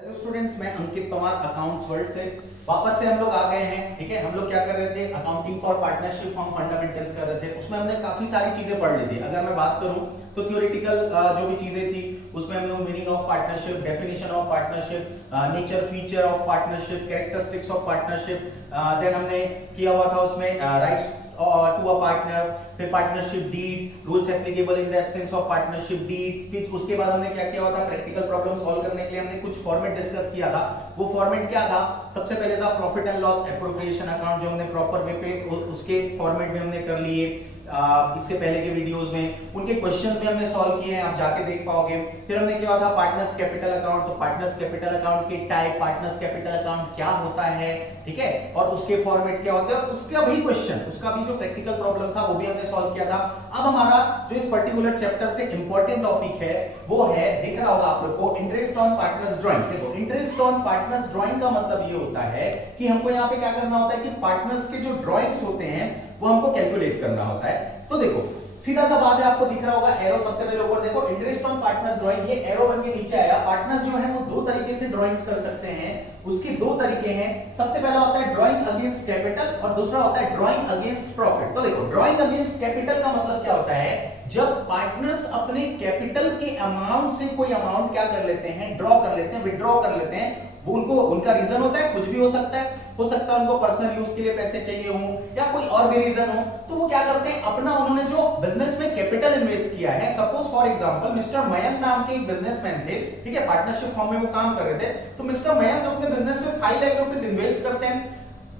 Hello students, मैं अंकित Pawar accounts world से वापस से हम लोग आ गए हैं। ठीक है, हम लोग क्या कर रहे थे, accounting for partnership form fundamentals कर रहे थे। उसमें हमने काफी सारी चीजें पढ़ ली थी। अगर मैं बात करूं तो थियोरेटिकल जो भी चीजें थी उसमें हम लोग meaning of partnership, definition of partnership, nature feature of partnership, characteristics of partnership, then हमने किया हुआ था उसमें राइट्स टू अ पार्टनर, फिर partnership deed, rules applicable in the absence of partnership deed. फिर उसके बाद हमने क्या किया हुआ था, प्रैक्टिकल प्रॉब्लम सॉल्व करने के लिए हमने कुछ फॉर्मेट डिस्कस किया था। वो फॉर्मेट क्या था, सबसे पहले था profit and loss appropriation account, जो हमने प्रॉपर वे पे उसके फॉर्मेट में हमने कर लिए। इसके पहले के वीडियोस में उनके क्वेश्चंस भी हमने सॉल्व किए हैं, आप जाके देख पाओगे। फिर हमने क्या था, पार्टनर्स कैपिटल अकाउंट। तो पार्टनर्स कैपिटल अकाउंट के टाइप, पार्टनर्स कैपिटल अकाउंट क्या होता है, ठीक है, और उसके फॉर्मेट क्या होते हैं, उसका भी क्वेश्चन, उसका भी जो प्रैक्टिकल प्रॉब्लम था वो भी हमने सॉल्व किया था। अब हमारा जो इस पर्टिकुलर चैप्टर से इंपॉर्टेंट टॉपिक है वो है, दिख रहा होगा आप लोग को, इंटरेस्ट ऑन पार्टनर्स ड्राइंग। देखो, इंटरेस्ट ऑन पार्टनर्स ड्राइंग का मतलब ये होता है कि हमको यहाँ पे क्या करना होता है कि पार्टनर्स के जो ड्राइंग्स होते हैं वो हमको कैलकुलेट करना होता है। तो देखो, सीधा सा बात है, आपको दिख रहा होगा एरो, सबसे पहले ऊपर देखो, इंटरेस्ट ऑन पार्टनर्स ड्राइंग, ये एरो बन के नीचे आया। पार्टनर्स जो है वो दो तरीके से ड्राइंग्स कर सकते हैं, उसके दो तरीके हैं। सबसे पहला होता है ड्राइंग अगेंस्ट कैपिटल और दूसरा होता है ड्राइंग अगेंस्ट प्रॉफिट। तो देखो, ड्राइंग अगेंस्ट कैपिटल का मतलब क्या होता है, जब पार्टनर्स अपने कैपिटल के अमाउंट से कोई अमाउंट क्या कर लेते हैं, ड्रॉ कर लेते हैं, विड्रॉ कर लेते हैं। वो उनका रीजन होता है, कुछ भी हो सकता है उनको पर्सनल यूज के लिए पैसे चाहिए हो या कोई और भी रीजन हो, तो वो क्या करते हैं, अपना उन्होंने जो बिजनेस में कैपिटल इन्वेस्ट किया है, suppose for example mister Mayank नाम के एक बिजनेसमैन थे, ठीक है, पार्टनरशिप फॉर्म में वो काम कर रहे थे। तो मिस्टर मयंक अपने बिजनेस में 5 लाख रुपए इन्वेस्ट करते हैं।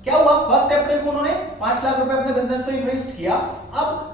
क्या हुआ, 1 अप्रैल को उन्होंने 5 लाख रुपए अपने बिजनेस में इन्वेस्ट किया। अब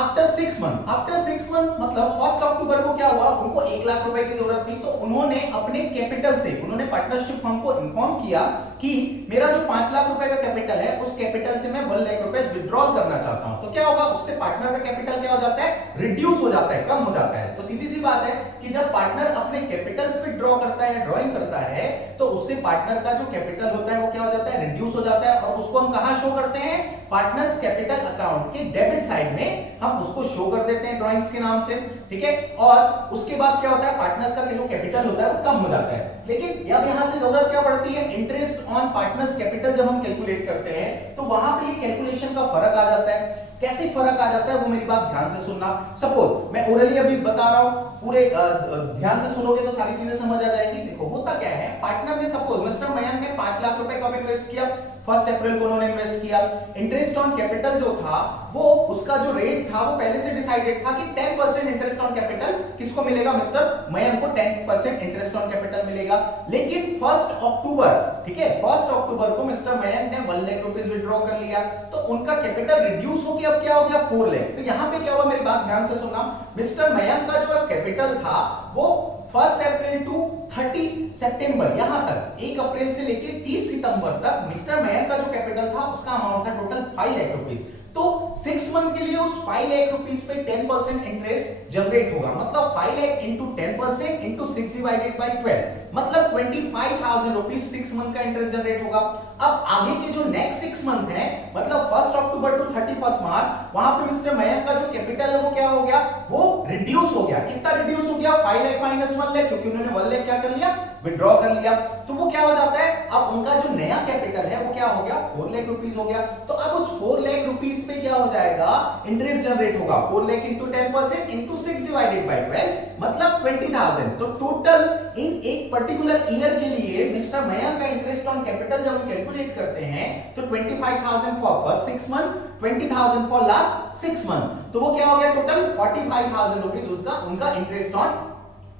आफ्टर 6 मंथ मतलब 1 अक्टूबर को क्या हुआ, उनको 1 लाख रुपए की जरूरत थी। तो उन्होंने अपने कैपिटल से, उन्होंने पार्टनरशिप फर्म को इन्फॉर्म किया कि मेरा जो 5 लाख रुपए का कैपिटल है, उस कैपिटल से मैं 1 लाख रुपए विड्रॉल करना चाहता हूं। तो क्या होगा, उससे पार्टनर का कैपिटल क्या हो जाता है, रिड्यूस हो जाता है, कम हो जाता है। तो सीधी सी बात है कि जब पार्टनर अपने कैपिटल्स पे ड्रॉ करता है या ड्राइंग करता है, तो उससे पार्टनर का जो कैपिटल होता है वो क्या हो जाता है, रिड्यूस हो जाता है। और उसको हम कहां शो करते हैं, पार्टनर्स कैपिटल अकाउंट के डेबिट साइड में हम उसको शो कर देते हैं ड्राइंग्स के नाम से, ठीक है। और उसके बाद क्या होता है, पार्टनर्स का जो कैपिटल होता है वो कम हो जाता है। लेकिन अब यहां से जरूरत क्या पड़ती है, इंटरेस्ट ऑन पार्टनर्स कैपिटल जब हम कैलकुलेट करते हैं तो वहां पे ये कैलकुलेशन का फर्क आ जाता है। कैसे फर्क आ जाता है वो मेरी बात ध्यान से सुनना। सपोज मैं ओरली अभी बता रहा हूं, पूरे ध्यान से सुनोगे तो सारी चीजें समझ आ जाएगी। देखो, होता क्या है, पार्टनर ने, सपोज मिस्टर मयंक ने 5 लाख रुपए कब इन्वेस्ट किया, 1 अप्रैल को उन्होंने इन्वेस्ट किया। इंटरेस्ट ऑन कैपिटल जो था वो, उसका जो रेट था वो पहले से डिसाइडेड था कि 10% इंटरेस्ट ऑन कैपिटल किसको मिलेगा, मिस्टर मयंक को 10% इंटरेस्ट ऑन कैपिटल मिलेगा। लेकिन 1 अक्टूबर, ठीक है, 1 अक्टूबर को मिस्टर मयंक ने 1 लाख रुपए विड्रॉ कर लिया, तो उनका कैपिटल रिड्यूस हो गया, अब क्या हो गया, 4 लाख। तो यहां पे क्या हुआ, मेरी बात ध्यान से सुनना, मिस्टर मयंक का जो कैपिटल था वो 1 अप्रैल टू 30 सितंबर, यहां तक 1 अप्रैल से लेकर 30 सितंबर तक मिस्टर मयंक का जो कैपिटल था उसका अमाउंट था टोटल 5 लाख रुपीस। तो 6 मंथ के लिए उस 5 लाख रुपीस पे 10% इंटरेस्ट जनरेट होगा। मतलब 5 lakh into 10% into 6 divided by 12, मतलब 25,000 रुपीस 6 मंथ का इंटरेस्ट जनरेट होगा। अब आगे के जो नेक्स्ट 6 मंथ है, मतलब 1 अक्टूबर टू 31 मार्च, वहां पे मिस्टर मयंक का जो कैपिटल है वो क्या हो गया, वो रिड्यूस हो गया। कितना रिड्यूस हो गया, 5 लाख माइनस 1 लाख, क्योंकि उन्होंने 1 लाख क्या कर लिया, विड्रॉ कर लिया। तो वो क्या हो जाता है, अब उनका जो नया कैपिटल है वो क्या हो गया, 4 लाख रुपीस हो गया। तो अब उस 4 लाख रुपीस पे क्या हो जाएगा, इंटरेस्ट जनरेट होगा, 4 lakh into 10% into 6 divided by 12, मतलब 20,000। तो टोटल इन एक पर्टिकुलर ईयर के लिए मिस्टर मयंक का इंटरेस्ट ऑन कैपिटल जब हम कैलकुलेट करते हैं तो 25,000 for first 6 month, 20,000 for last 6 month. तो वो क्या हो गया, टोटल 45,000 रुपीस उसका, उनका इंटरेस्ट ऑन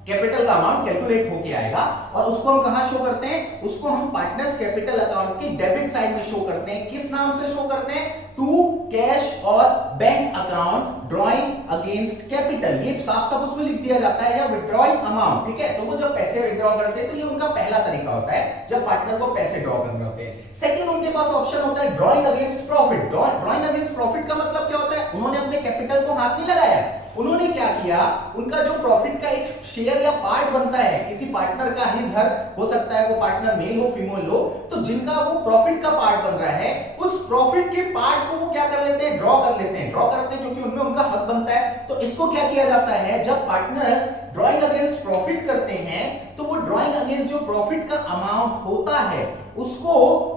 कैपिटल का अमाउंट कैलकुलेट होके आएगा। और उसको हम कहां शो करते हैं, उसको हम पार्टनर्स कैपिटल अकाउंट के डेबिट साइड में शो करते हैं। किस नाम से शो करते हैं, टू कैश और bank account drawing against capital, ये साफ साफ उसमें लिख दिया जाता है, या विड्रॉइंग अमाउंट, ठीक है। तो वो जब पैसे विड्रॉ करते हैं तो ये उनका पहला तरीका होता है जब पार्टनर को पैसे ड्रॉ करने होते हैं। सेकंड, उनके पास ऑप्शन होता है drawing against profit. Drawing against profit का मतलब क्या होता है, उन्होंने अपने कैपिटल को हाथ नहीं लगाया, उन्होंने क्या किया, उनका जो प्रॉफिट का एक शेयर या पार्ट बनता है, किसी पार्टनर का हिस्सा हो सकता है, वो पार्टनर मेल हो फीमेल हो, तो जिनका वो प्रॉफिट का पार्ट बन रहा है, उस प्रॉफिट के पार्ट को वो क्या कर लेते हैं, ड्रॉ कर लेते हैं, क्योंकि उनमें उनका हक बनता है। तो इसको क्या किया जाता है, जब पार्टनर्स ड्राइंग अगेंस्ट प्रॉफिट करते हैं तो वो ड्राइंग अगेंस्ट जो प्रॉफिट का अमाउंट होता है उसको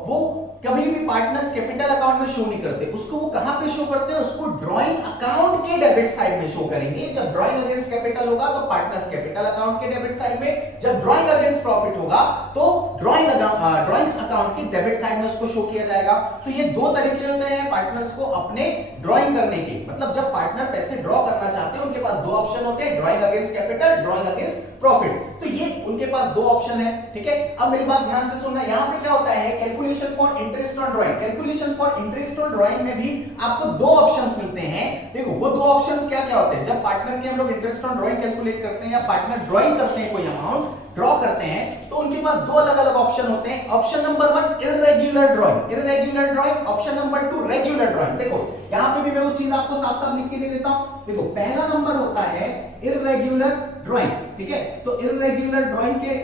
वो कभी भी पार्टनर्स कैपिटल अकाउंट में शो नहीं करते, उसको वो कहां पे शो करते हैं, उसको ड्राइंग अकाउंट के डेबिट साइड में शो करेंगे। जब ड्राइंग अगेंस्ट कैपिटल होगा तो पार्टनर्स कैपिटल अकाउंट के डेबिट साइड में, जब ड्राइंग अगेंस्ट प्रॉफिट होगा तो ड्राइंग्स अकाउंट के डेबिट साइड में उसको शो किया जाएगा। तो ये दो तरीके होते हैं पार्टनर्स को अपने ड्राइंग करने के, मतलब जब पार्टनर पैसे ड्रॉ करना चाहते हैं उनके पास दो ऑप्शन होते हैं, drawing against capital, drawing against profit. तो ये उनके पास दो ऑप्शन है, ठीक है। अब मेरी बात ध्यान से सुनना, यहां पे क्या होता है, calculation for interest on drawing, calculation for interest on drawing में भी आपको दो ऑप्शंस मिलते हैं। देखो वो दो ऑप्शंस क्या क्या होते हैं, जब पार्टनर की हम लोग इंटरेस्ट ऑन ड्राइंग कैलकुलेट करते हैं या पार्टनर ड्राइंग करते हैं, कोई अमाउंट ड्रॉ करते हैं, तो उनके पास दो अलग अलग ऑप्शन होते हैं। Option number 1 irregular drawing, irregular drawing. Option number 2 regular drawing. देखो यहां पे भी मैं वो चीज आपको साफ साफ लिख के दे देता हूं। देखो पहला नंबर होता है इर्रेगुलर ड्राइंग, ठीक है। तो इर्रेगुलर ड्राइंग के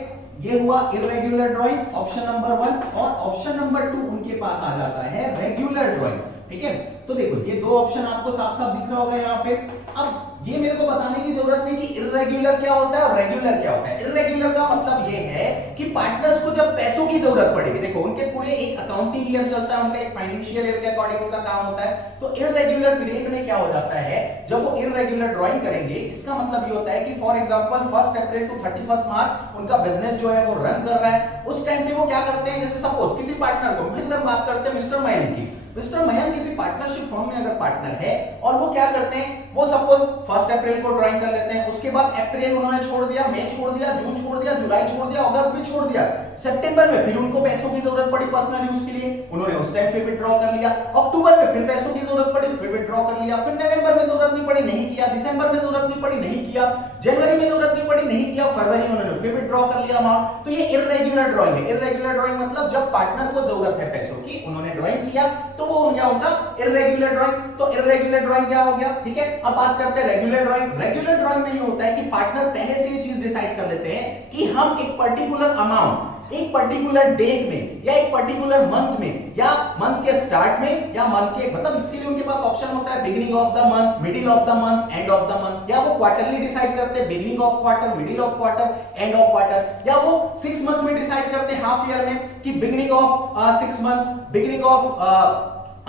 ये हुआ इर्रेगुलर ड्राइंग ऑप्शन नंबर 1, और ऑप्शन नंबर 2 उनके पास आ जाता है रेगुलर ड्राइंग, ठीक है। तो देखो ये दो ऑप्शन आपको साफ साफ दिख रहा होगा यहाँ पे। अब ये मेरे को बताने की जरूरत नहीं कि इर्रेगुलर क्या होता है और रेगुलर क्या होता है। इर्रेगुलर का मतलब ये है कि पार्टनर्स को जब पैसों की जरूरत पड़ेगी, देखो उनके पूरे एक अकाउंटिंग ईयर चलता है, उनका एक फाइनेंशियल ईयर के अकॉर्डिंग उनका काम होता है। तो इर्रेगुलर पीरियड में क्या हो जाता है, जब वो इर्रेगुलर ड्राइंग करेंगे, इसका मतलब ये होता है कि फॉर एग्जांपल 1 अप्रैल टू 31 मार्च उनका बिजनेस जो है वो रन कर रहा है। उस टाइम पे वो क्या करते हैं, जैसे सपोज किसी पार्टनर को, फिर बात करते हैं मिस्टर मयंक की, मिस्टर मयंक किसी पार्टनरशिप फर्म में अगर पार्टनर है और वो क्या करते हैं, वो सपोज 1 अप्रैल को ड्राइंग कर लेते हैं, उसके बाद अप्रैल उन्होंने छोड़ दिया, मई छोड़ दिया, जून छोड़ दिया, जुलाई छोड़ दिया, अगस्त भी छोड़ दिया, सितंबर में फिर उनको पैसों की जरूरत पड़ी पर्सनल यूज के लिए, उन्होंने उस टाइम फिर विथड्रॉ कर लिया, अक्टूबर में फिर पैसों की जरूरत पड़ी, फिर विथड्रॉ कर लिया, फिर नवंबर में जरूरत नहीं पड़ी, नहीं किया, दिसंबर में जरूरत नहीं पड़ी, नहीं किया, जनवरी में जरूरत नहीं पड़ी, नहीं किया, फरवरी में उन्होंने फिर विथड्रॉ कर लिया अमाउंट। तो ये इर्रेगुलर ड्राइंग है। इर्रेगुलर ड्राइंग मतलब जब पार्टनर को जरूरत है पैसों की, उन्होंने ड्राइंग किया तो वो हो गया उनका इर्रेगुलर ड्राइंग। तो इर्रेगुलर ड्राइंग क्या हो गया, ठीक है। अब बात करते हैं रेगुलर ड्राइंग। रेगुलर ड्राइंग में ये होता है कि पार्टनर पहले से ये चीज डिसाइड कर लेते हैं कि हम एक पर्टिकुलर अमाउंट एक पर्टिकुलर डेट में या एक पर्टिकुलर मंथ में या मंथ के स्टार्ट में या मंथ के, मतलब इसके लिए उनके पास ऑप्शन होता है beginning of the month, middle of the month, end of the month, या वो क्वार्टरली डिसाइड करते हैं beginning of quarter, middle of quarter, end of quarter, या वो 6 मंथ में डिसाइड करते हैं हाफ ईयर में कि beginning of 6 month, beginning of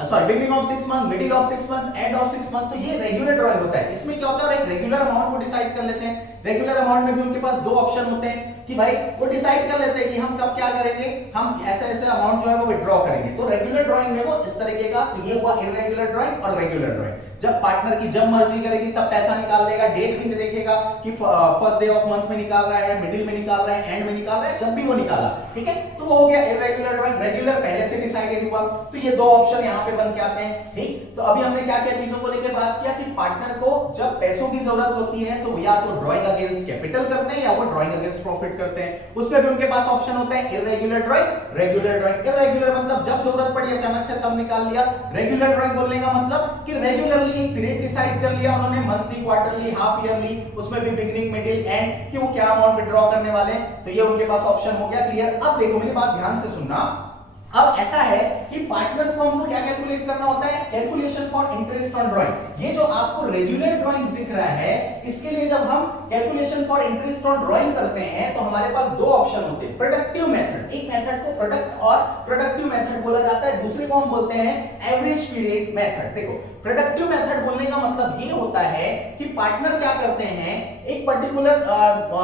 6 month, middle of 6 month, end of 6 month. तो ये रेगुलर ड्राइंग होता है। इसमें क्या होता है, एक रेगुलर अमाउंट को डिसाइड कर लेते हैं। रेगुलर अमाउंट में भी उनके पास दो ऑप्शन होते हैं कि भाई वो डिसाइड कर लेते हैं कि हम कब क्या करेंगे, हम ऐसे ऐसे अमाउंट जो है वो विथड्रॉ करेंगे। तो रेगुलर ड्राइंग में वो इस तरीके का, तो ये हुआ इर्रेगुलर ड्राइंग और रेगुलर ड्राइंग। जब पार्टनर की जब मर्जी करेगी तब पैसा निकाल लेगा, डेट भी नहीं देखेगा कि फर्स्ट डे ऑफ मंथ में निकाल रहा है, मिडिल में निकाल रहा है, एंड में निकाल रहा है, जब भी वो निकाला, ठीक है। तो वो हो गया इर्रेगुलर ड्राइंग। रेगुलर पहले से डिसाइडेड हुआ। तो ये दो ऑप्शन यहाँ पे बन के आते हैं, ठीक। तो अभी हमने क्या क्या चीजों को लेकर बात किया कि पार्टनर को जब पैसों की जरूरत होती है तो या तो ड्राइंग अगेंस्ट कैपिटल करते हैं या वो ड्राइंग अगेंस्ट प्रॉफिट करते हैं। उसमें भी उनके पास ऑप्शन होता है irregular drawing, regular drawing. Irregular मतलब जब जरूरत पड़ी अचानक से तब निकाल लिया। रेगुलर ड्राइंग बोलने का मतलब कि रेगुलरली एक पीरियड डिसाइड कर लिया उन्होंने, मंथली, क्वार्टरली, हाफ ईयरली, उसमें भी बिगिनिंग, मिडिल, एंड, कि वो क्या अमाउंट विथड्रॉ करने वाले हैं। तो ये उनके पास ऑप्शन हो गया क्लियर। अब देखो मेरी बात ध्यान से सुनना। अब ऐसा है कि पार्टनर्स को हमको क्या कैलकुलेट करना होता है, calculation for interest on drawing. ये जो आपको रेगुलर ड्राइंग्स दिख रहा है, इसके लिए जब हम calculation for interest on drawing करते हैं तो हमारे पास दो ऑप्शन होते हैं, प्रोडक्टिव मेथड, एक मेथड को प्रोडक्ट और प्रोडक्टिव मेथड बोला जाता है, दूसरे को हम बोलते हैं एवरेज पीरियड मेथड। देखो प्रोडक्टिव मेथड बोलने का मतलब ये होता है कि पार्टनर क्या करते हैं, एक पर्टिकुलर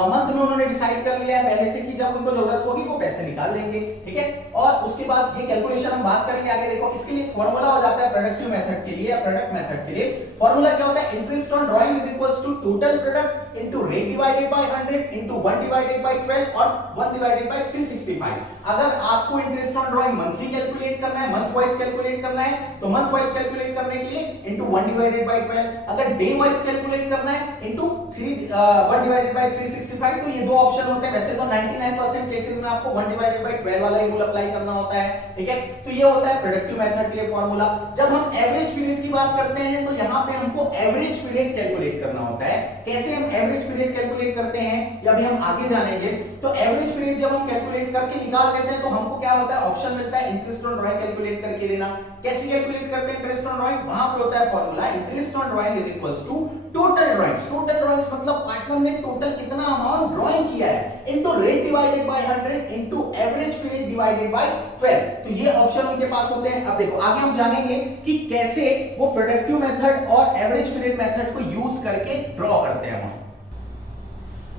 मंथ में उन्होंने डिसाइड कर लिया है पहले से कि जब उनको जरूरत होगी वो पैसे निकाल लेंगे, ठीक है। और उसके बाद ये कैलकुलेशन हम बात करेंगे आगे। देखो इसके लिए फॉर्मूला हो जाता है प्रोडक्टिव मेथड के लिए या प्रोडक्ट मेथड के लिए फॉर्मूला क्या होता है, interest on drawing is equals to total product into rate divided by 100 into 1 divided by 12 और 1 डिवाइडेड बाय 365। अगर आपको interest on drawing monthly calculate करना है, मंथ वाइज कैलकुलेट करना है, तो मंथ वाइज कैलकुलेट करने के लिए इनटू 1 डिवाइडेड बाय 12, अगर डे वाइज कैलकुलेट करना है इनटू 1 डिवाइडेड बाय 365। तो ये दो ऑप्शन होते हैं। वैसे तो 99% केसेस में आपको 1 डिवाइडेड बाय 12 वाला ही रूल अप्लाई करना होता है, ठीक है। तो ये होता है प्रोडक्टिव मेथड के लिए फॉर्मूला। जब हम एवरेज पीरियड की बात करते हैं तो यहाँ पे हमको एवरेज पीरियड कैलकुलेट करना होता है। कैसे हम एवरेज पीरियड कैलकुलेट करते हैं या भी हम आगे जानेंगे। तो एवरेज पीरियड जब हम कैलकुलेट करके निकाल लेते हैं तो हमको क्या होता है, ऑप्शन मिलता है इंटरेस्ट ऑन ड्राइंग कैलकुलेट करके देना। कैसे कैलकुलेट करते हैं इंटरेस्ट ऑन ड्राइंग, वहां पे होता है formula, interest on drawing is equals to total drawings. Total drawings मतलब पार्टनर ने टोटल कितना अमाउंट ड्राइंग किया है into rate divided by 100 into average period divided by 12। तो ये ऑप्शन उनके पास होते हैं। अब देखो आगे हम जानेंगे कि कैसे वो प्रोडक्टिव मेथड और एवरेज पीरियड मेथड को यूज करके ड्रॉ करते हैं।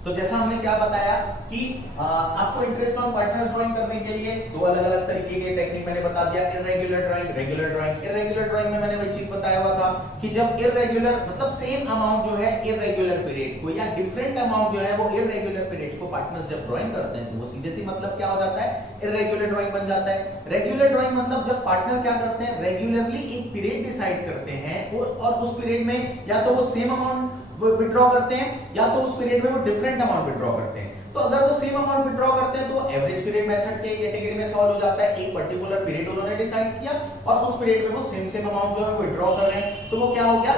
तो जैसा हमने क्या बताया कि आपको इंटरेस्ट ऑन पार्टनर्स ड्राइंग करने के लिए दो अलग अलग तरीके के टेक्निक मैंने बता दिया, irregular drawing, regular drawing. Irregular drawing में मैंने वही चीज बताया हुआ था कि जब इररेगुलर मतलब सेम अमाउंट जो है इररेगुलर पीरियड को या डिफरेंट अमाउंट जो है वो इररेगुलर पीरियड को पार्टनर्स जब ड्राइंग करते हैं तो वो सीधे सी मतलब क्या हो जाता है, इररेगुलर ड्राइंग बन जाता है। रेगुलर ड्राइंग मतलब जब पार्टनर क्या करते हैं, रेगुलरली एक पीरियड डिसाइड करते हैं और उस पीरियड में या तो वो सेम अमाउंट विड्रॉ करते हैं या तो उस पीरियड में वो डिफरेंट अमाउंट विड्रॉ करते हैं। तो अगर वो सेम अमाउंट विड्रॉ करते हैं तो एवरेज पीरियड मेथड के कैटेगरी में सॉल्व हो जाता है। एक पर्टिकुलर पीरियड उन्होंने डिसाइड किया और उस पीरियड में वो सेम अमाउंट जो है वो विड्रॉ कर रहे हैं, तो वो क्या हो गया,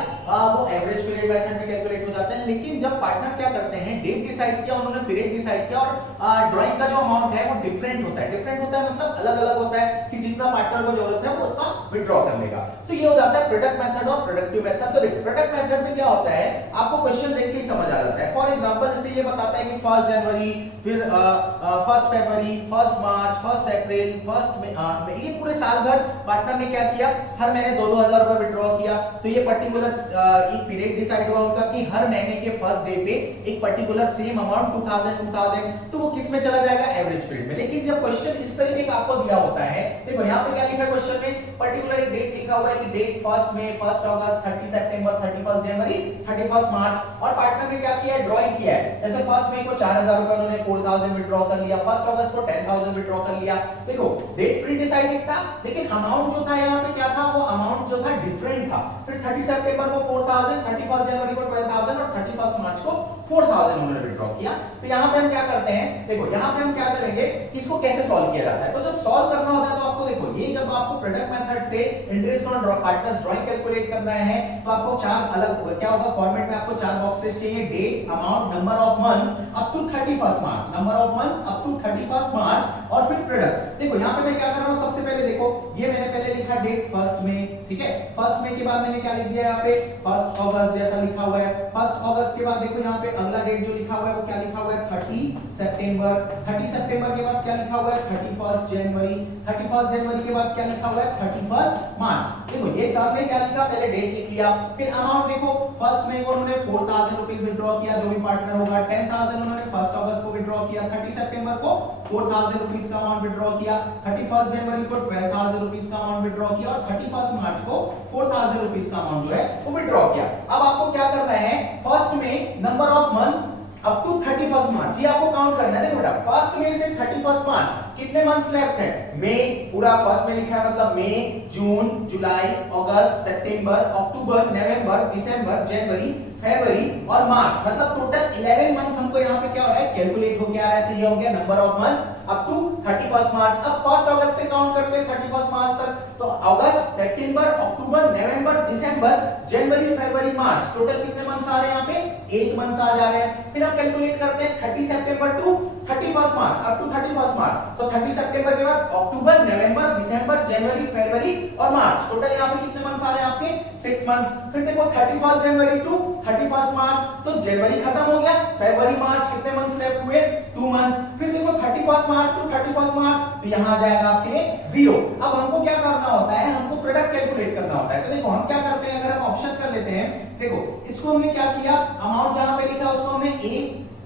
वो एवरेज पीरियड मेथड में कैलकुलेट हो जाता है। लेकिन जब पार्टनर क्या करते हैं, डेट डिसाइड किया, उन्होंने पीरियड डिसाइड किया और ड्राइंग का जो अमाउंट है वो डिफरेंट होता है। डिफरेंट होता है मतलब अलग अलग होता है कि जितना पार्टनर को जरूरत है वो उतना विड्रॉ कर लेगा। तो ये हो जाता है प्रोडक्ट मेथड और प्रोडक्टिव मेथड। तो देखो प्रोडक्ट मेथड में क्या होता है, आपको क्वेश्चन देख के ही समझ आ जाता है। फॉर एग्जांपल जैसे ये बताता है कि 1 जनवरी, फिर 1 फरवरी, 1 मार्च, 1 अप्रैल, 1 मई, ये पूरे साल भर पार्टनर ने क्या किया, हर महीने 2-2000 रुपए विड्रॉ किया। तो ये पर्टिकुलर एक पीरियड डिसाइड हुआ उनका कि हर महीने के फर्स्ट डे पे एक पर्टिकुलर सेम अमाउंट 2000 तो वो किस में चला जाएगा, एवरेज पीरियड में। लेकिन जब क्वेश्चन इस तरीके का आपको दिया होता है, देखो यहाँ पे क्या लिखा है क्वेश्चन में, पर्टिकुलर एक डेट लिखा हुआ है कि डेट 1 मई, 1 अगस्त, 30 सितंबर, 31 जनवरी, 31 मार्च, और पार्टनर ने क्या किया है, ड्राइंग किया है। जैसे 1 मई को 4000 रुपए उन्होंने 4000 विड्रॉ कर लिया, 1 अगस्त को 10000 विड्रॉ कर लिया। देखो डेट प्री डिसाइडेड था लेकिन अमाउंट जो था यहाँ पे क्या था, वो अमाउंट जो था डिफरेंट था। फिर 30 सितंबर को 4000, 31 जनवरी को 12000 और 31 मार्च को 4000 उन्होंने विड्रॉ किया। तो यहाँ पे हम क्या करते हैं, देखो यहाँ पे हम क्या करेंगे, इसको कैसे सॉल्व किया जाता है। तो जब सॉल्व करना होता है तो आपको देखो ये जब आपको प्रोडक्ट मेथड से interest on partners drawing calculate करना है तो आपको चार अलग क्या होगा, फॉर्मेट में आपको 4 बॉक्सेस चाहिए, date, amount, number of months up to 31 March, number of months up to 31 March और फिर प्रोडक्ट। देखो यहाँ पे मैं क्या कर रहा हूँ, सबसे पहले देखो ये मैंने पहले लिखा डेट 1 मई, ठीक है। 1 मई के बाद मैंने क्या लिख दिया यहाँ पे 1 अगस्त जैसा लिखा हुआ है। 1 अगस्त के बाद देखो यहाँ पे अगला डेट जो लिखा हुआ है वो क्या लिखा हुआ है, 30 सितंबर। 30 सितंबर के बाद क्या लिखा हुआ है, 31 जनवरी। 31 जनवरी के बाद क्या लिखा हुआ है, 31 मार्च। देखो ये साथ में क्या लिखा, पहले डेट लिख लिया, फिर अमाउंट देखो 1 मई को उन्होंने 4000 रुपीस विड्रॉ किया, जो भी पार्टनर होगा। 10000 उन्होंने 1 अगस्त को विड्रॉ किया। 30 सितंबर को 4000 रुपीस का अमाउंट विड्रॉ किया। 31 जनवरी को 12000 रुपीस का अमाउंट विड्रॉ किया और 31 मार्च को 4000 रुपीस का अमाउंट जो है वो विड्रॉ किया। अब आपको क्या करना है, फर्स्ट में number of months up to 31 March ये आपको काउंट करना है। देखो बेटा फर्स्ट में से 31 मार्च कितने मंथ्स लेफ्ट है, मई पूरा फर्स्ट में लिखा है मतलब मई, जून, जुलाई, अगस्त, सितंबर, अक्टूबर, नवंबर, दिसंबर, जनवरी, फरवरी और मार्च, मतलब टोटल 11 मंथ्स हमको यहाँ पे क्या हो रहा है, कैलकुलेट होके आ रहा है। तो ये हो गया number of months up to 31 March. अब 1 अगस्त से काउंट करते हैं 31 मार्च तक, तो अगस्त, सितंबर, अक्टूबर, नवंबर, दिसंबर, जनवरी, फरवरी, मार्च, टोटल कितने मंथ्स आ रहे हैं यहाँ पे, 8 मंथ्स आ जा रहे हैं। फिर हम कैलकुलेट करते हैं 30 सितंबर टू 31 मार्च, अप टू 31 मार्च, तो 30 सितंबर के बाद अक्टूबर, नवंबर, दिसंबर, जनवरी, फरवरी और मार्च, टोटल यहाँ पे कितने मंथ्स आ रहे हैं आपके, 6 मंथ्स। फिर देखो 31 जनवरी टू 31 मार्च, तो जनवरी खत्म हो गया, फरवरी, मार्च कितने मंथ्स लेफ्ट हुए, 2 मंथ्स। फिर देखो 31 मार्च टू 31 मार्च, तो यहाँ आ जाएगा आपके लिए 0। अब हमको क्या करना होता है, हमको प्रोडक्ट कैलकुलेट करना होता है। तो देखो हम क्या करते हैं, अगर हम ऑप्शन कर लेते हैं, देखो इसको हमने क्या किया, अमाउंट जहां पे लिखा उसको हमने A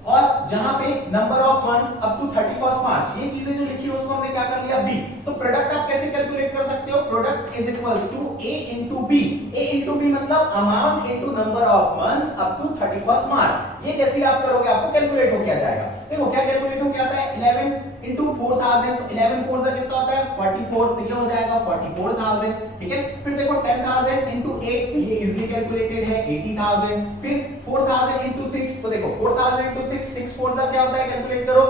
और जहां पे number of months up to 31 March ये चीजें जो लिखी है उसको हमने क्या कर लिया B। तो प्रोडक्ट आप कैसे कैलकुलेट कर सकते हो, product is equals to A into B। A into B मतलब amount into number of months up to 31 March. ये जैसे आप करोगे आपको कैलकुलेट हो क्या जाएगा, देखो क्या कैलकुलेट हो क्या आता है, 11 into 4000, तो 11 4 से कितना होता है 44, तो ये हो जाएगा 44000, ठीक है। फिर देखो 10000 into 8, तो ये इजीली कैलकुलेटेड है 80000। फिर 4000 into 6, तो देखो 4000 into 6 4 का क्या होता है, कैलकुलेट करो,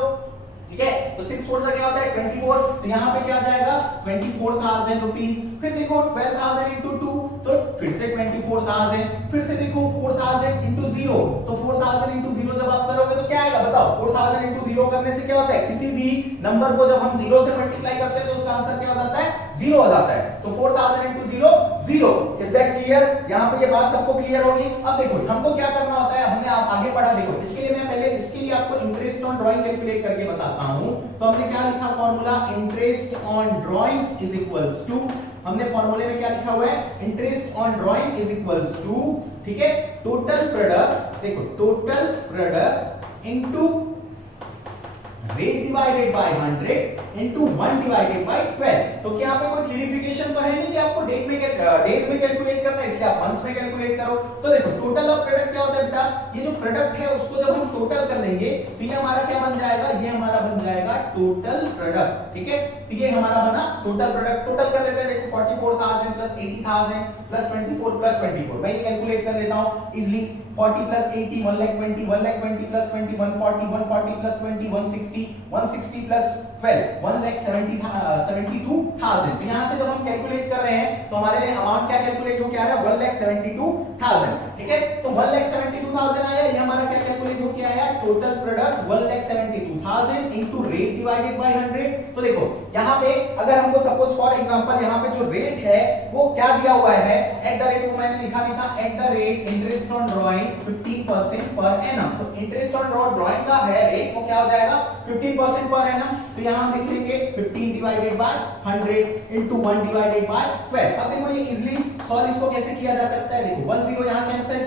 ठीक है। तो 6 4 का क्या होता है 24, तो यहाँ पे क्या जाएगा 24000 रुपीस। फिर देखो 12000 into 2, तो फिर से 24000। फिर से देखो 4000 into 0, तो 4000 into 0 जब आप करोगे तो क्या आएगा बताओ, 4000 into 0 करने से क्या होता है, किसी भी नंबर को जब हम 0 से मल्टीप्लाई करते हैं तो उसका आंसर क्या हो जाता है जीरो हो जाता है। तो 4000 into zero zero. Is that clear? यहां पे ये बात सबको क्लियर होगी। अब देखो हमको क्या करना होता है, हमने आगे पढ़ा, देखो इसके लिए मैं पहले इसके लिए आपको इंटरेस्ट ऑन ड्राइंग कैलकुलेट करके बताता हूं। तो हमने क्या लिखा formula, interest on drawings is equals to, हमने फॉर्मूले में क्या लिखा हुआ है, interest on drawing is equals to, ठीक है, टोटल प्रोडक्ट, देखो total product into rate divided by 100 into 1 divided by 12। तो क्या यहाँ पे कोई क्लियरिफिकेशन तो है नहीं कि आपको डेज में कैलकुलेट करना है, इसलिए आप मंथ्स में कैलकुलेट करो। तो देखो टोटल ऑफ प्रोडक्ट क्या होता है बेटा, ये जो प्रोडक्ट है उसको जब हम टोटल कर लेंगे तो ये हमारा क्या बन जाएगा, ये हमारा बन जाएगा टोटल प्रोडक्ट, ठीक है। तो ये हमारा बना टोटल प्रोडक्ट। टोटल कर लेते हैं, देखो 44000 प्लस 80000 प्लस 24 प्लस 24, मैं ये कैलकुलेट कर लेता हूं easily. 40 plus 80 120 120 plus 20 140 140 plus 20 160 160 plus 12 1,72,000। तो यहां से जब हम कैलकुलेट कर रहे हैं तो हमारे लिए अमाउंट क्या कैलकुलेट हो क्या आ रहा है, 1,72,000, ठीक है। तो 1,72,000 आया, ये हमारा क्या कैलकुलेट हो क्या आया, total product 1,72,000 into rate divided by 100। तो देखो यहां पे अगर हमको सपोज फॉर एग्जांपल यहां पे जो रेट है वो क्या दिया हुआ है, एट द रेट को मैंने लिखा नहीं था, at the rate interest on drawing 15% per annum. तो इंटरेस्ट ऑन ड्राइंग का है रेट, वो क्या हो जाएगा 15% पर एनम। तो यहां हम लिख लेंगे 15 divided by 100 into 1 divided by 12। अब देखो ये इजीली सॉल्व इसको कैसे किया जा सकता है, देखो 1 0 यहां कैंसिल,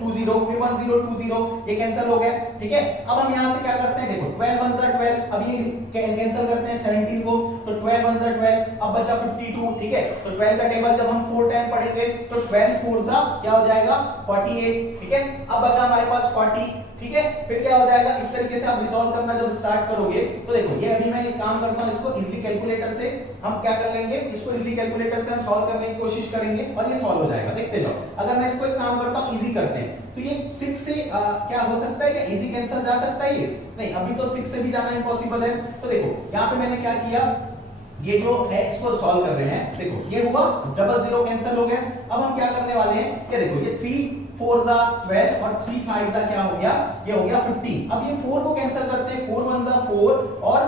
2 0 फिर 1 0 2 0 ये कैंसिल हो गया, ठीक है। अब हम यहां से क्या करते हैं, देखो 12 1 जा 12, अब ये कैंसिल करते हैं 17 को, तो 12 1 जा 12, अब बचा 52, ठीक है। तो 12 का टेबल जब हम 4 टाइम पढ़ेंगे तो 12 4 जा क्या हो जाएगा 48, ठीक है। अब बचा हमारे पास 40, ठीक है। फिर क्या हो जाएगा, इस तरीके से आप रिजॉल्व करना जब स्टार्ट करोगे तो देखो ये अभी मैं एक काम करता हूं, इसको इजीली कैलकुलेटर से हम क्या कर लेंगे, इसको इजीली कैलकुलेटर से हम सॉल्व करने की कोशिश करेंगे और ये सॉल्व हो जाएगा, देखते जाओ। अगर मैं इसको एक काम करता हूं, इजी करते हैं, तो ये 6 से क्या हो सकता है, क्या इजी कैंसिल जा सकता है, ये नहीं, अभी तो 6 से भी जाना इम्पॉसिबल है। तो देखो यहाँ पे मैंने क्या किया, ये जो है इसको सॉल्व कर रहे हैं, देखो ये हुआ 00 कैंसिल हो गया। अब हम क्या करने वाले हैं, ये देखो ये 3 4 जा 12 और 3 5 जा क्या हो गया, ये हो गया 15। अब ये 4 को कैंसिल करते हैं, 4 1 जा 4 और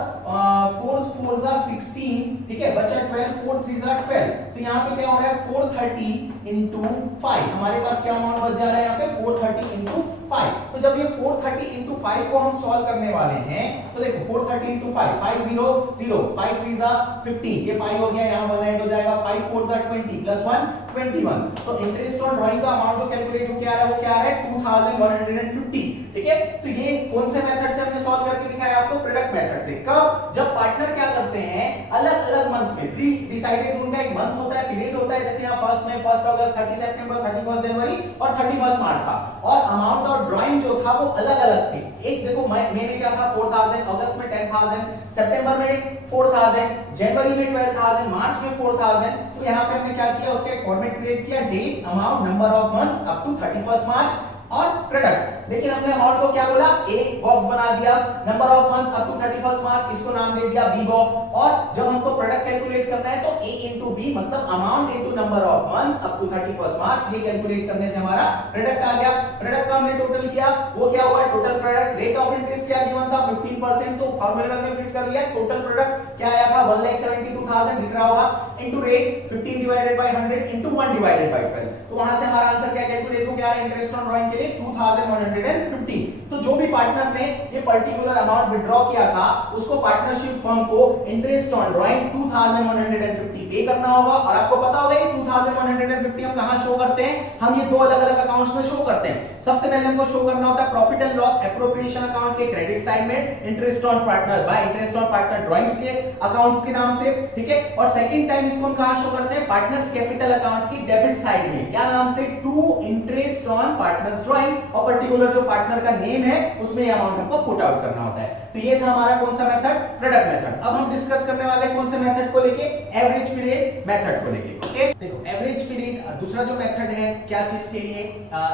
4 4 जा 16, ठीक है, बचा 12, 4 3 जा 12। तो यहाँ पे क्या हो रहा है 430 into 5, हमारे पास क्या अमाउंट बच जा रहा है यहाँ पे 430 into 5। तो जब ये 430 into 5 को हम सॉल्व करने वाले हैं तो देखो 430 into 5 5 0 0 5 3 जा 15, ये 5 हो गया, यहाँ 1 ऐड हो जाएगा, 5 4 जा 20 प्लस 1 21। तो इंटरेस्ट ऑन ड्राइंग का अमाउंट जो कैलकुलेट हो क्या आ रहा है, वो क्या आ रहा है 2150, ठीक है। तो ये कौन से मेथड से हमने सॉल्व करके दिखाया आपको, प्रोडक्ट मेथड से। कब, जब पार्टनर क्या करते हैं अलग अलग मंथ में, प्री डिसाइडेड उनका एक मंथ होता है, पीरियड होता है, जैसे यहाँ फर्स्ट में 1 अगस्त 30 सितंबर 31 जनवरी और 31 मार्च था, और अमाउंट ऑफ ड्राइंग जो था वो अलग अलग थे। एक देखो मई में क्या था 4000, अगस्त में 10000, सितंबर में 4000, जनवरी में 12000, मार्च में 4000। तो यहाँ पे हमने क्या किया, उसके फॉर्मेट क्रिएट किया, date amount number of months up to 31 March और प्रोडक्ट। लेकिन हमने अमाउंट को क्या बोला, ए बॉक्स बना दिया, number of months up to 31 March इसको नाम दे दिया बी बॉक्स, और जब हमको प्रोडक्ट कैलकुलेट करना है तो ए इनटू बी मतलब amount into number of months up to 31 March, ये कैलकुलेट करने से हमारा प्रोडक्ट आ गया। प्रोडक्ट का हमने टोटल किया, वो क्या हुआ, total product rate of interest क्या गिवन था 15%, तो फार्मूले में हमने फिट कर लिया, टोटल प्रोडक्ट क्या आया था 1,72,000 दिख रहा होगा, into rate 15 divided by 100 into 1 divided by 12। तो वहां से हमारा आंसर क्या कैलकुलेट हो, क्या है इंटरेस्ट ऑन ड्राइंग के लिए 2150। तो जो भी पार्टनर ने ये पर्टिकुलर अमाउंट विड्रॉ किया था उसको पार्टनरशिप फर्म को इंटरेस्ट ऑन ड्राइंग 2150 पे करना होगा। और आपको पता होगा ये 2150 हम कहां शो करते हैं, हम ये दो अलग अलग अकाउंट्स में शो करते हैं। सबसे पहले हमको शो करना होता है profit and loss appropriation account के क्रेडिट साइड में, interest on partner by interest on partner drawings के अकाउंट्स के नाम से, ठीक है। और सेकंड टाइम इसको हम कहां शो करते हैं, पार्टनर्स कैपिटल अकाउंट की डेबिट साइड में, क्या नाम से, to interest on partners drawing, और पर्टिकुलर जो पार्टनर का नेम है उसमें ये अमाउंट हमको पुट आउट करना होता है। तो ये था हमारा कौन सा मेथड, प्रोडक्ट मेथड। अब हम डिस्कस करने वाले हैं कौन से मेथड को लेके, एवरेज पीरियड मेथड को लेके, ओके। देखो एवरेज पीरियड दूसरा जो मेथड है, क्या चीज के लिए,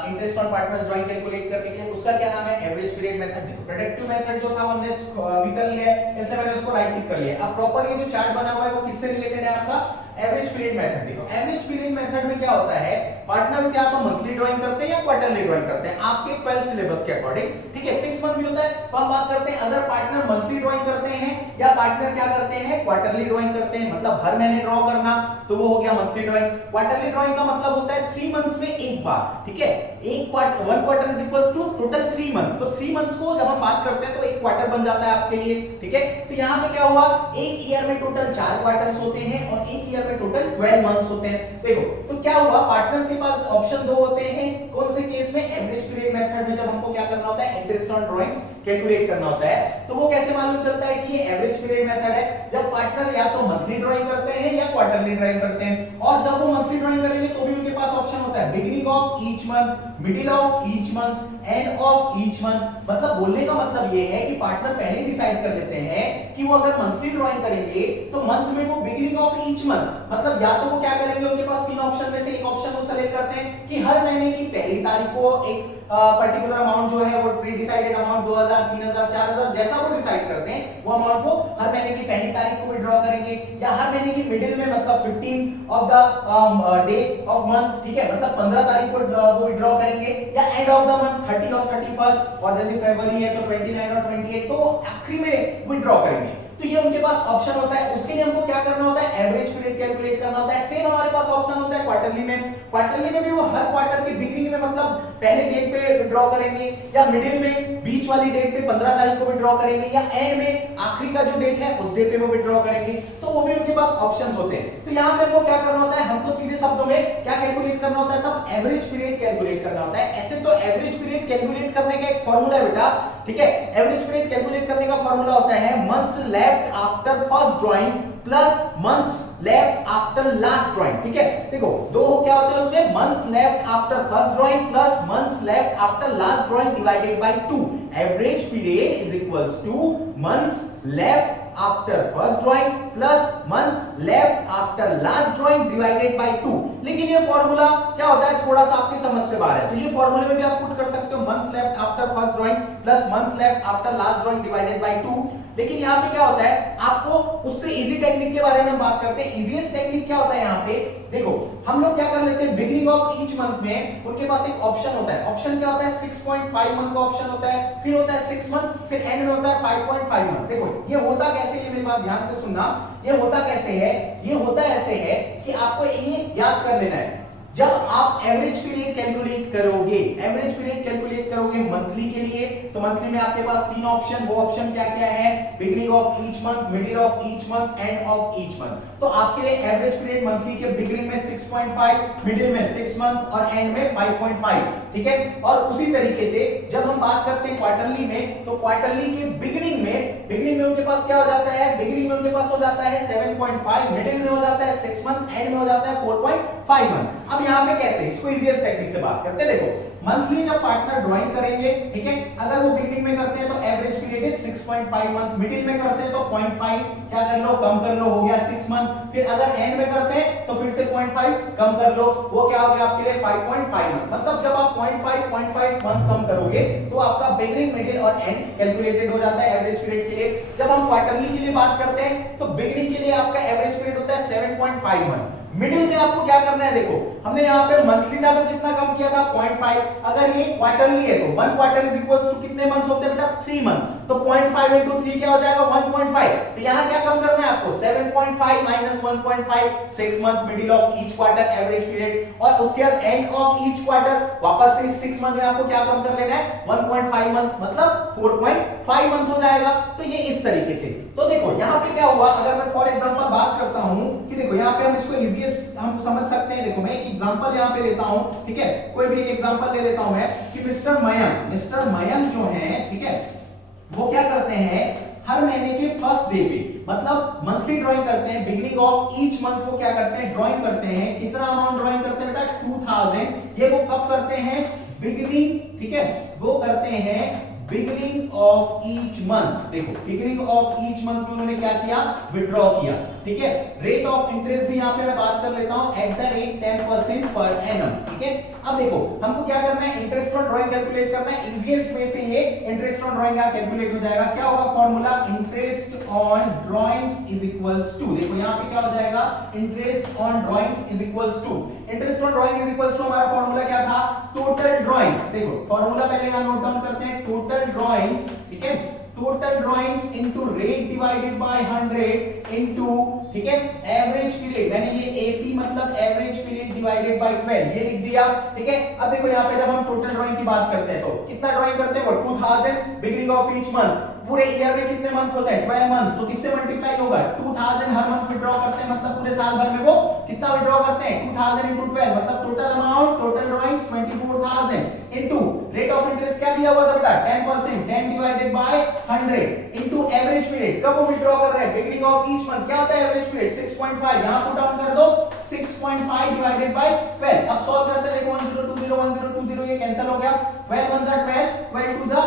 interest on partners drawing calculate करने के लिए, उसका क्या नाम है, एवरेज पीरियड मेथड। देखो प्रोडक्टिव मेथड जो था हमने निकल लिया है, इसलिए मैंने उसको राइट टिक कर लिया। अब प्रॉपर ये जो चार्ट बना हुआ है वो किससे रिलेटेड है, आपका एवरेज पीरियड मेथड। देखो एवरेज पीरियड मेथड में क्या होता है, पार्टनर्स या तो मंथली ड्राइंग करते हैं या क्वार्टरली ड्राइंग करते हैं आपके 12th सिलेबस के अकॉर्डिंग, ठीक है। 6 मंथ भी होता है, तो हम बात करते हैं अगर पार्टनर मंथली ड्राइंग करते हैं या पार्टनर क्या करते हैं क्वार्टरली ड्राइंग करते हैं, मतलब हर महीने ड्रॉ करना, तो वो हो गया मंथली ड्राइंग। क्वार्टरली ड्राइंग का मतलब होता है 3 मंथ्स में एक बार, ठीक है। एक quarter, 1 quarter is equals to total 3 months, तो 3 मंथ्स को जब हम बात करते हैं तो एक क्वार्टर बन जाता है आपके लिए, ठीक है। तो यहां पे क्या हुआ, एक ईयर में टोटल 4 क्वार्टर्स होते हैं और एक ईयर में टोटल 12 मंथ्स होते हैं। देखो तो क्या हुआ, पार्टनर्स के पास ऑप्शन 2 होते हैं, कौन से केस में, एवरेज पीरियड मेथड में, जब हमको क्या करना होता है इंटरेस्ट ऑन ड्राइंग्स कैलकुलेट करना होता है। तो वो कैसे मालूम चलता है कि ये एवरेज पीरियड मेथड है, जब पार्टनर या तो मंथली ड्राइंग करते हैं या क्वार्टरली ड्राइंग करते हैं। और जब वो मंथली ड्राइंग करेंगे तो भी उनके पास ऑप्शन होता है beginning of each month, middle of each month, end of each month. मतलब बोलने का मतलब ये है कि पार्टनर पहले डिसाइड कर लेते हैं कि वो अगर मंथली ड्राइंग करेंगे तो मंथ में वो बिगिनिंग ऑफ ईच मंथ, मतलब या तो वो क्या करेंगे, उनके पास 3 ऑप्शन में से एक ऑप्शन वो सेलेक्ट करते हैं कि हर महीने की पहली तारीख को एक पर्टिकुलर अमाउंट जो है वो प्री डिसाइडेड अमाउंट 2000, 3000, 4000 जैसा वो डिसाइड करते हैं, वो अमाउंट को हर महीने की पहली तारीख को विड्रॉ करेंगे, या हर महीने की मिडिल में, मतलब 15 of the day of month, ठीक है, मतलब 15 तारीख को वो विड्रॉ करेंगे, या एंड ऑफ द मंथ 30 और 31, और जैसे फरवरी है तो 29 और 28, तो आखिरी में विड्रॉ करेंगे। तो ये उनके पास ऑप्शन होता है। उसके लिए हमको क्या करना होता है, एवरेज पीरियड कैलकुलेट करना होता है। सेम हमारे पास ऑप्शन होता है क्वार्टरली में। क्वार्टरली में भी वो हर क्वार्टर के बिगिनिंग में, मतलब पहले डेट पे विड्रॉ करेंगे, या मिडिल में बीच वाली डेट पे 15 तारीख को विड्रॉ करेंगे, या एंड में आखिरी का जो डेट है उस डेट पे वो विड्रॉ करेंगे। तो वो भी उनके पास ऑप्शंस होते हैं। तो यहाँ पे हमको क्या करना होता है, हमको सीधे शब्दों में क्या कैलकुलेट करना होता है, तब एवरेज पीरियड कैलकुलेट करना होता है। ऐसे तो एवरेज पीरियड कैलकुलेट करने का एक फॉर्मूला है बेटा, ठीक है। एवरेज पीरियड कैलकुलेट करने का फॉर्मूला होता है months left after first drawing plus months left after last drawing, ठीक है। देखो दो क्या होते हैं उसमें, months left after first drawing plus months left after last drawing divided by 2। Average period is equals two months left after first drawing plus months left after last drawing divided by 2। लेकिन ये formula क्या होता है, थोड़ा सा आपकी समझ से बाहर है, तो ये फॉर्मूले में भी आप पुट कर सकते हो months left after first drawing plus months left after last drawing divided by 2। लेकिन यहाँ पे क्या होता है, आपको उससे इजी टेक्निक के बारे में बात करते हैं। इजीएस्ट टेक्निक क्या होता है यहाँ पे, देखो हम लोग क्या कर लेते हैं, बिगिनिंग ऑफ ईच मंथ में उनके पास एक ऑप्शन होता है। ऑप्शन क्या होता है, 6.5 मंथ का ऑप्शन होता है, फिर होता है 6 मंथ, फिर एंड में होता है 5.5 मंथ। देखो ये होता कैसे, ये मेरी बात ध्यान से सुनना, ये होता कैसे है, ये होता ऐसे है कि आपको ये याद कर लेना है। जब आप एवरेज पीरियड कैलकुलेट करोगे, एवरेज पीरियड कैलकुलेट करोगे मंथली के लिए, तो मंथली में आपके पास 3 ऑप्शन, वो ऑप्शन क्या क्या है, beginning of each month, middle of each month, end of each month. तो आपके लिए एवरेज पीरियड मंथली के बिगिनिंग में 6.5, मिडिल में 6 मंथ और एंड में 5.5, ठीक है। और उसी तरीके से जब हम बात करते हैं क्वार्टरली में, तो क्वार्टरली के बिगिनिंग में उनके पास क्या हो जाता है, बिगिनिंग में उनके पास हो जाता है 7.5, मिडिल में हो जाता है 6 मंथ, एंड में हो जाता है 4.5 मंथ। अब यहाँ पे कैसे, इसको इजीएस्ट टेक्निक से बात करते हैं। देखो मंथली जब पार्टनर ड्राइंग करेंगे, ठीक है, अगर वो बिगिनिंग में करते हैं तो average period is 6.5 month, middle में करते हैं तो 0.5 क्या कर लो, कम कर लो, हो गया 6 मंथ, फिर अगर एंड में करते हैं तो फिर से 0.5 कम कर लो, वो क्या हो गया आपके लिए 5.5 मंथ। मतलब जब आप 0.5 मंथ कम करोगे तो आपका बिगिनिंग, मिडिल और एंड कैलकुलेटेड हो जाता है एवरेज पीरियड के लिए। जब हम क्वार्टरली के लिए बात करते हैं तो बिगिनिंग के लिए आपका एवरेज पीरियड होता है 7.5 मंथ। मिडिल में आपको क्या करना है, देखो हमने यहाँ पे मंथली था तो कितना कम किया था 0.5, अगर ये क्वार्टरली है तो 1 क्वार्टर इज इक्वल्स टू कितने मंथ्स होते हैं बेटा, 3 मंथ्स, तो 0.5 into 3 क्या हो जाएगा 1.5। तो यहाँ क्या कम करना है आपको, 7.5 minus 1.5, 6 month, middle of each quarter average period, और उसके बाद एंड ऑफ ईच क्वार्टर वापस से 6 मंथ में आपको क्या कम कर लेना है 1.5 मंथ, मतलब 4.5 मंथ हो जाएगा। तो ये इस तरीके से। तो देखो यहाँ पे क्या हुआ, अगर मैं फॉर एग्जांपल बात करता हूँ कि देखो यहाँ पे हम इसको इजीएस्ट हम समझ सकते हैं। देखो मैं एक एग्जांपल यहाँ पे लेता हूँ, ठीक है, कोई भी एक एग्जांपल ले लेता हूँ मैं कि मिस्टर मयंक जो है, ठीक है, वो क्या करते हैं हर महीने के फर्स्ट डे पे, मतलब मंथली ड्राइंग करते हैं, बिगिनिंग ऑफ ईच मंथ को क्या करते हैं ड्राइंग करते हैं। कितना अमाउंट ड्राइंग करते हैं बेटा 2000। ये वो कब करते हैं, बिगिनिंग, ठीक है, वो करते हैं बिगिनिंग ऑफ ईच मंथ। देखो बिगिनिंग ऑफ ईच मंथ में उन्होंने क्या किया, विड्रॉ किया। ठीक है। रेट ऑफ इंटरेस्ट भी यहाँ पे मैं बात कर लेता हूँ at the rate 10% per annum, ठीक है। अब देखो हमको क्या करना है, इंटरेस्ट ऑन ड्राइंग कैलकुलेट करना है। इजीएस्ट वे पे ये इंटरेस्ट ऑन ड्राइंग का कैलकुलेट हो जाएगा। क्या होगा formula, interest on drawings is equals to, देखो यहाँ पे क्या हो जाएगा, interest on drawings is equals to, interest on drawing is equals to हमारा फॉर्मूला क्या था, टोटल ड्राइंग्स। देखो फॉर्मूला पहले यहां नोट डाउन करते हैं, टोटल ड्राइंग्स, ठीक है, total drawings into rate divided by 100 into, ठीक है, एवरेज पीरियड, मैंने ये एपी मतलब एवरेज पीरियड डिवाइडेड बाय 12 ये लिख दिया, ठीक है। अब देखो यहाँ पे जब हम टोटल ड्राइंग की बात करते हैं तो कितना ड्राइंग करते हैं, वो 2000 बिगिनिंग ऑफ ईच मंथ, पूरे ईयर में कितने मंथ होते हैं 12 मंथ्स, तो किससे मल्टीप्लाई होगा, 2000 हर मंथ विड्रॉ करते हैं, मतलब पूरे साल भर में वो कितना विड्रॉ करते हैं 2000 into 12, मतलब total amount, total drawings 24000 into rate of interest क्या दिया हुआ था बेटा 10%, 10 divided by 100 into average period, कब वो विड्रॉ कर रहे हैं बिगिनिंग ऑफ ईच मंथ, क्या होता है एवरेज पीरियड 6.5, यहां पुट डाउन कर दो 6.5 डिवाइडेड बाय 12। अब सॉल्व करते हैं, देखो 1020 ये कैंसिल हो गया, 12 1 जा 12, 12 2 जा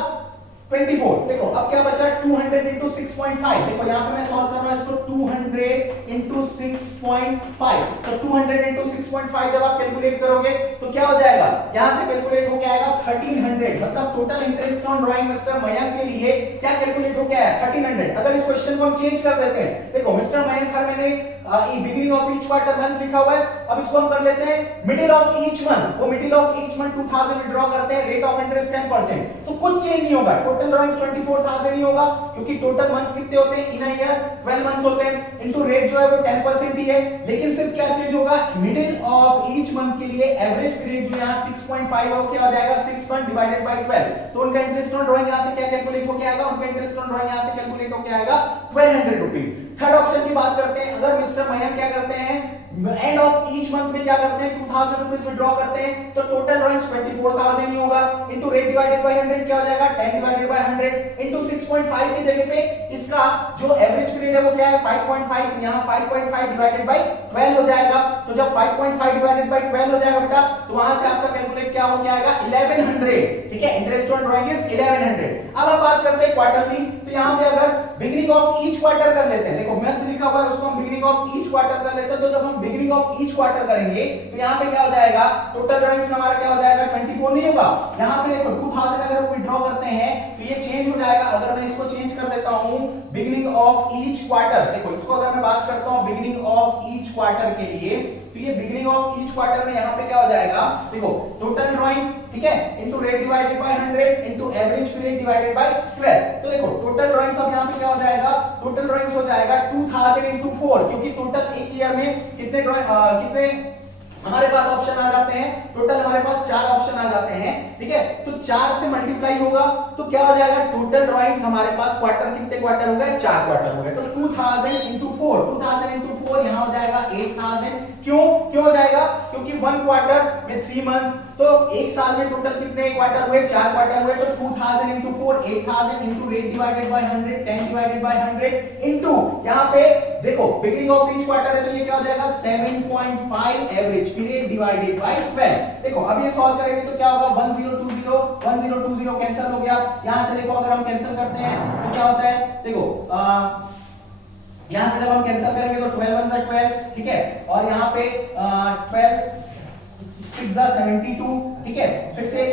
24, देखो अब क्या बचा 200 into 6.5, देखो यहाँ पे मैं सॉल्व कर रहा हूँ इसको 200 into 6.5, तो 200 into 6.5 जब आप कैलकुलेट करोगे तो क्या हो जाएगा, यहाँ से कैलकुलेट होके आएगा 1300, मतलब total interest on drawing mister Mayank के लिए क्या कैलकुलेट होके आया 1300। अगर इस क्वेश्चन को हम चेंज कर देते हैं, देखो मिस्टर मयंक हर मैंने beginning of each quarter month लिखा हुआ है, अब इसको हम कर लेते हैं मिडिल ऑफ ईच मंथ, वो middle of each month 2000 withdraw करते हैं, रेट ऑफ इंटरेस्ट 10%, तो कुछ चेंज नहीं होगा, टोटल ड्राइंग्स 24000 ही होगा, क्योंकि टोटल मंथ्स कितने होते हैं इन अ ईयर 12 मंथ्स होते हैं, इनटू रेट जो है वो 10% ही है, लेकिन सिर्फ क्या चेंज होगा, मिडिल ऑफ ईच मंथ के लिए एवरेज पीरियड जो यहां 6.5 है वो क्या हो जाएगा 6 डिवाइडेड बाय 12, तो उनका इंटरेस्ट ऑन ड्राइंग यहां से क्या कैलकुलेट होके आएगा, उनका इंटरेस्ट ऑन ड्राइंग यहां से कैलकुलेट होके आएगा 1200 रुपीस। थर्ड ऑप्शन की बात करते हैं, अगर मिस्टर मयंक क्या करते हैं एंड ऑफ ईच मंथ में क्या करते हैं 2000 रुपीस विड्रॉ करते हैं, तो टोटल ड्राइंग्स 24000 ही होगा, इनटू रेट डिवाइडेड बाय 100 क्या हो जाएगा 10 डिवाइडेड बाय 100 इनटू 6.5 की जगह पे इसका जो एवरेज पीरियड है वो क्या है 5.5, तो यहां 5.5 डिवाइडेड बाय 12 हो जाएगा, तो जब 5.5 डिवाइडेड बाय 12 हो जाएगा बेटा, तो वहां से आपका कैलकुलेट क्या हो आएगा 1100, ठीक है, इंटरेस्ट ऑन ड्राइंग इज 1100। अब हम बात करते हैं क्वार्टरली, तो यहां पे अगर बिगिनिंग ऑफ ईच क्वार्टर कर लेते हैं, देखो मंथ लिखा हुआ है उसको हम बिगिनिंग ऑफ ईच क्वार्टर कर लेते हैं, तो जब हम बिगिनिंग ऑफ ईच क्वार्टर करेंगे तो यहां पे क्या हो जाएगा, टोटल ड्राइंग्स हमारा क्या हो जाएगा 24 नहीं होगा, यहां पे देखो 2000 अगर वो विड्रॉ करते हैं तो ये चेंज हो जाएगा, अगर मैं इसको चेंज कर देता हूं बिगिनिंग ऑफ ईच क्वार्टर, देखो इसको अगर मैं बात करता हूं बिगिनिंग ऑफ ईच क्वार्टर के लिए, तो ये बिगिनिंग ऑफ ईच क्वार्टर में यहां पे क्या हो जाएगा, देखो टोटल ड्राइंग्स, ठीक है, into rate divided by 100 into average period divided by 12, तो देखो टोटल ड्राइंग्स अब यहां पे क्या हो जाएगा, टोटल ड्राइंग्स हो जाएगा 2000 इनटू 4, क्योंकि टोटल एक ईयर में कितने कितने हमारे पास ऑप्शन आ जाते हैं, टोटल हमारे पास 4 ऑप्शन आ जाते हैं, ठीक है, तो 4 से मल्टीप्लाई होगा तो क्या हो जाएगा, टोटल ड्राइंग्स हमारे पास क्वार्टर कितने क्वार्टर हो गए 4 क्वार्टर हो गए, तो 2000 into 4, 2000 into 4 यहां हो जाएगा 8000, क्यों हो जाएगा, क्योंकि 1 क्वार्टर में 3 मंथ्स, तो एक साल में टोटल कितने क्वार्टर हुए 4 क्वार्टर हुए, तो 2000 into 4 8000 into rate divided by 100 10 divided by 100 into यहां पे देखो बिगिनिंग ऑफ ईच क्वार्टर है तो ये क्या हो जाएगा 7.5 एवरेज पीरियड डिवाइडेड बाय 12। देखो अब ये सॉल्व करेंगे तो क्या होगा 1020 कैंसिल हो गया, यहां से देखो अगर हम कैंसिल करते हैं तो क्या होता है, देखो यहां से जब हम कैंसिल करेंगे तो 12 1 12, ठीक है, और यहां पे 12 6 72, ठीक है, फिर से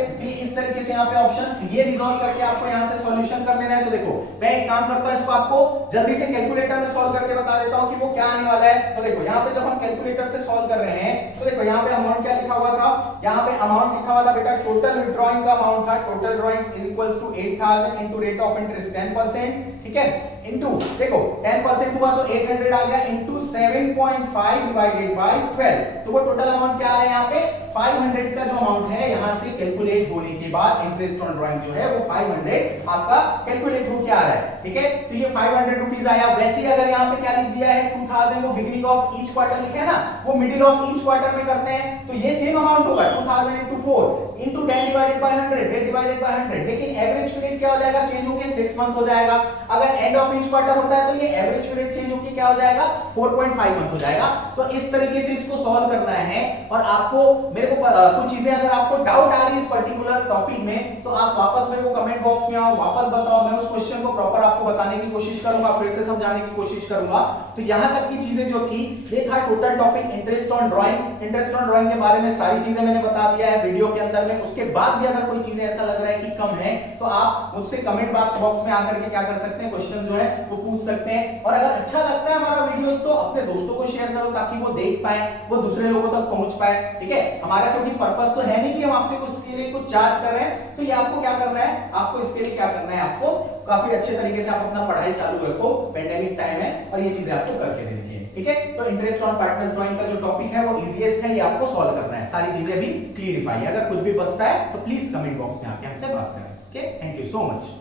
इस तरीके से यहाँ पे ऑप्शन ये रिजॉल्व करके आपको यहाँ से सॉल्यूशन कर लेना है। तो देखो मैं एक काम करता हूँ, इसको आपको जल्दी से कैलकुलेटर में सॉल्व करके बता देता हूँ कि वो क्या आने वाला है। तो देखो यहाँ पे जब हम कैलकुलेटर से सॉल्व कर रहे हैं तो देखो यहाँ पे अमाउंट क्या लिखा हुआ था, यहाँ पे अमाउंट लिखा हुआ था बेटा टोटल विड्रॉइंग का अमाउंट था, total drawings is equals to 8000 into rate of interest 10%, ठीक है, इनटू देखो 10% हुआ तो 800 आ गया इनटू 7.5 डिवाइडेड बाय 12, तो वो टोटल अमाउंट क्या आ रहा है यहाँ पे 500 का जो अमाउंट है यहाँ से कैलकुलेट होने के बाद इंटरेस्ट ऑन ड्राइंग जो है वो 500 आपका कैलकुलेट होके आ रहा है, ठीक है, तो ये 500 रुपीस आया। वैसे ही अगर यहाँ पे क्या लिख दिया है 2000 वो बिगिनिंग ऑफ ईच क्वार्टर लिखा है ना, वो मिडिल ऑफ ईच क्वार्टर में करते हैं तो ये सेम अमाउंट होगा 2000 into 4 into 10 divided by 100 rate divided by 100, लेकिन एवरेज पीरियड क्या हो जाएगा चेंज होके 6 मंथ हो जाएगा। अगर एंड ऑफ ईच क्वार्टर होता है तो ये एवरेज पीरियड चेंज होकर क्या हो जाएगा 4.5 मंथ हो जाएगा। तो इस तरीके से इसको सॉल्व करना है। और आपको मेरे को कुछ चीजें अगर आपको डाउट आ रही है इस पर्टिकुलर टॉपिक में तो आप वापस मेरे को कमेंट बॉक्स में आओ, वापस बताओ, मैं उस क्वेश्चन को प्रॉपर आपको बताने की कोशिश करूंगा, फिर से समझाने की कोशिश करूंगा। तो यहां तक की चीजें जो थी ये था total topic interest on drawing. Interest on drawing के बारे में सारी चीजें मैंने बता दिया है वीडियो के अंदर में। उसके बाद भी अगर कोई चीजें ऐसा लग रहा है कि कम है तो आप मुझसे कमेंट बॉक्स में आकर के क्या कर सकते हैं, क्वेश्चन जो है वो पूछ सकते हैं। और अगर अच्छा लगता है हमारा वीडियो तो अपने दोस्तों को शेयर करो ताकि वो देख पाए, वो दूसरे लोगों तक पहुंच पाए। ठीक है, हमारा क्योंकि पर्पस तो है नहीं कि हम आपसे कुछ के लिए कुछ चार्ज कर रहे हैं, तो ये आपको क्या करना है, आपको इसके लिए क्या करना है, आपको काफी अच्छे तरीके से आप अपना पढ़ाई चालू रखो, पेंडेमिक टाइम है और ये चीजें आपको करके देनी है। ठीक है, तो इंटरेस्ट ऑन पार्टनर्स ड्राइंग का जो टॉपिक है वो इजीएस्ट है, ये आपको सॉल्व करना है। सारी चीजें भी क्लियरिफाई है। अगर कुछ भी बचता है तो प्लीज कमेंट बॉक्स में आके हमसे बात करें। Okay, thank you so much.